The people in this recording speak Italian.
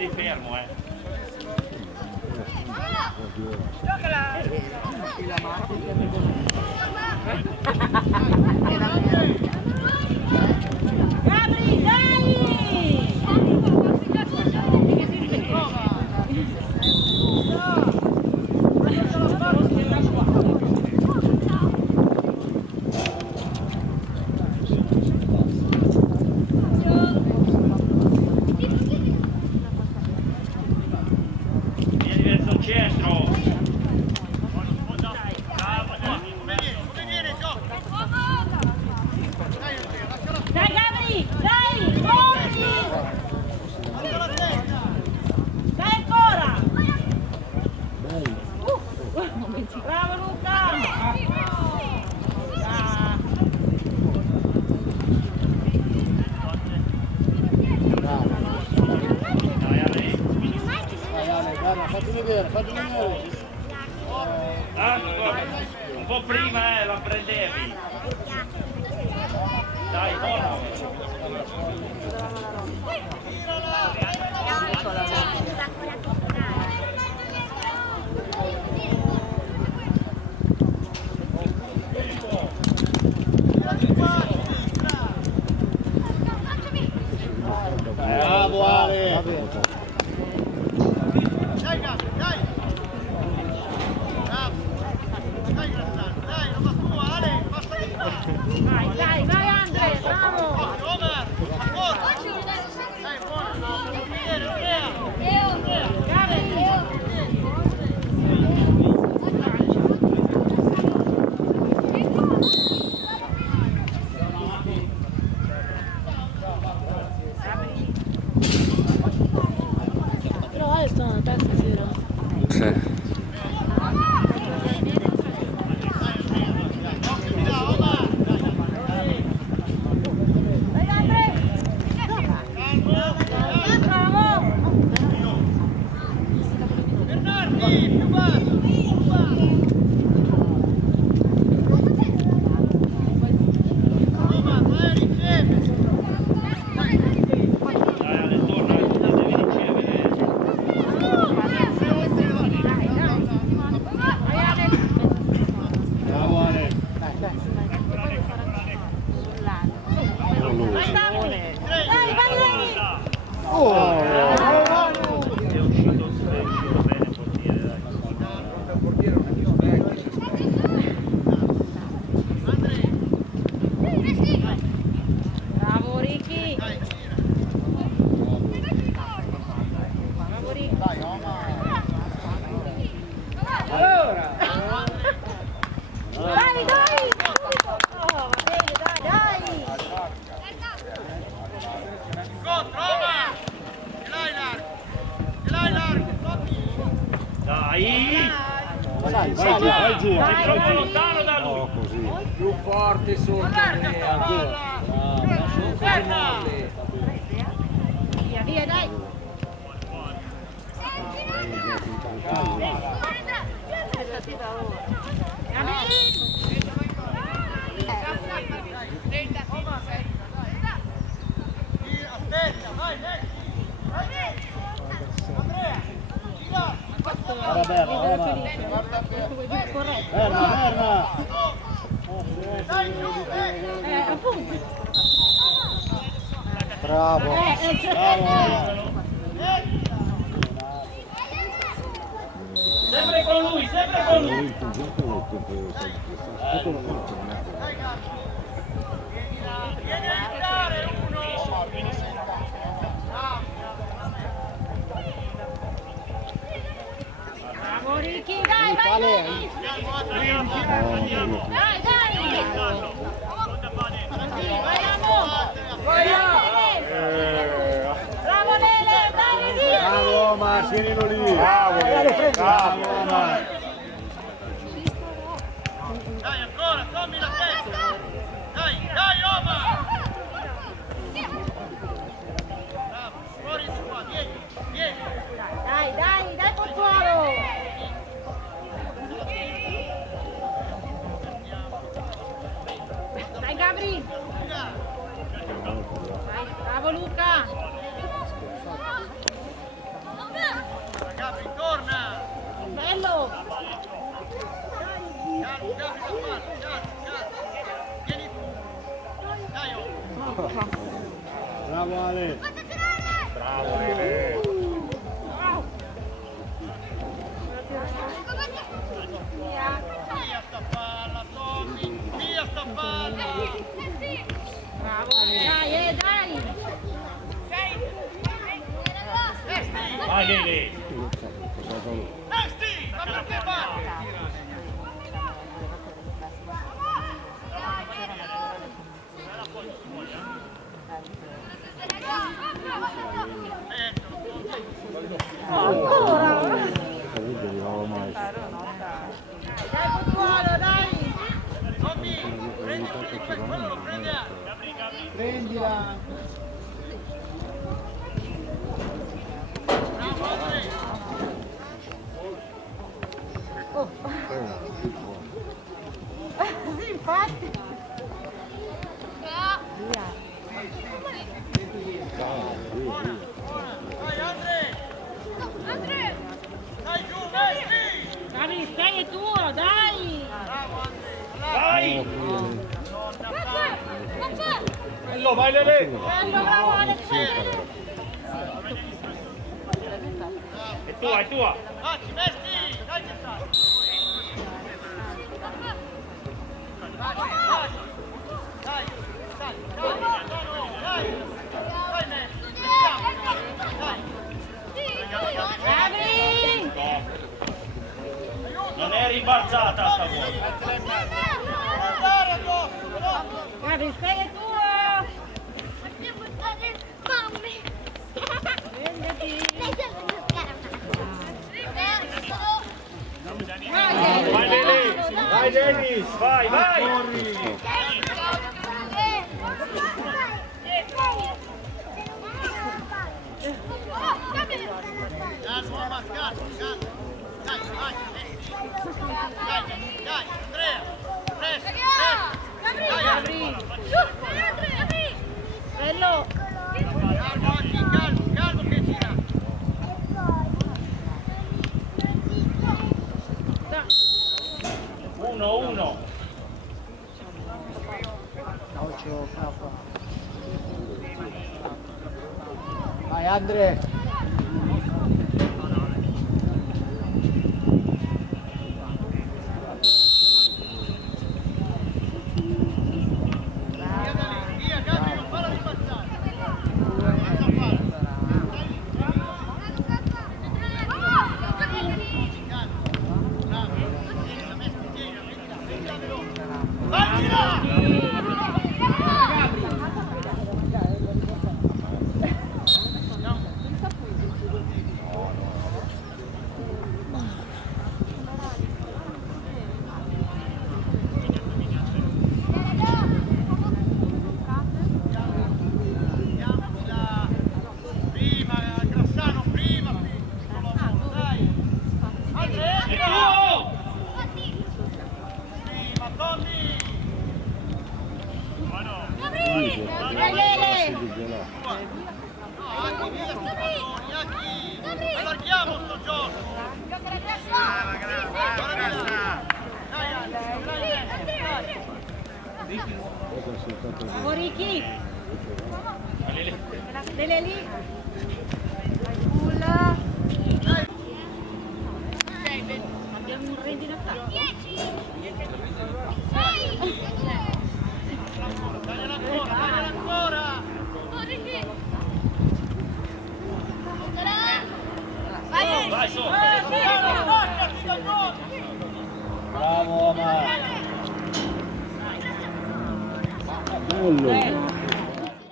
Eri fermo, Gabri, dai! Vieni verso il centro. Dai Gabri, dai, corri! Dai ancora! Bravo Luca! Ah. Fatti vedere. Un po' prima la prendevi. Dai, buono. Bravo Ale. Vai Andre, bravo! Però Ale sta una testa stasera. Sì. Bravo Ricky! Bravo Ricky! Dai! Oh, va bene, dai! Dai! Vai giù. Sei troppo lontano da lui. Così. Più forte sotto Andrea. Non così molle. Via, dai! Ferma. Appunto! Bravo. Sempre con lui, sempre con lui. Bravo Ricky, dai, vai! Bravo Nele, dai Ricky! Bravo Omar, tienilo lì. Bravo Omar. Dai ancora, tommi la testa! Dai Omar! Bravo, fuori di qua, vieni! Dai Pozzuolo! Dai Gabri! Bravo Luca! Torna! Bello! Calmo, calmo, calmo. Vieni tu. Dai, oh. Bravo Ale. Bravo Ale. Via sta palla, Tommy. Via sta palla. Bravo! Dai, dai! Vai Lele. Esti, ma perché va? Ancora! Dai, Dai, Pozzuolo, dai! Tommy, prendi quello lo prende anche. prendila. Bravo Andrea. Sì, infatti! Dai Andrea. Dai giù, Esti. Dai, sei tuo, dai! Bravo Andrea. Vai. Bello, vai Lele. Bello, bravo Alessandro! È tua, è tua. Facci, Esti. Dai che stai. Dai, Bravi! Non è rimbalzata stavolta. andare addosso, Bravi, sei tuo! Prenditi! Vai Lele. Vai Dennis. Vai, vai. Corri. calmo, ma calmo. Dai, vai. Dai, Andrea. Presto. Dai, Apri! Bello! calmo, Anki, calmo che gira. Dai. 1-1. Vai Andre. Via da lì, via, Gabri, non falla ribalzare. Quanto fare? Vai, tira! Prima, Grassano, prima, dai! Andrea, È tuo. prima, Tommy! Dai, Lele! No, Anki, via sti palloni, Anki! Allarghiamo sto gioco! Guarda di là! Dai, Anki, dai! Bravo Ricky! Vai, Lele. Lele lì! Culla! Abbiamo un rendi in attacco! Dagliela ancora, dagliela ancora! Vai su. Attaccati dal gol! Bravo Omar. Bello.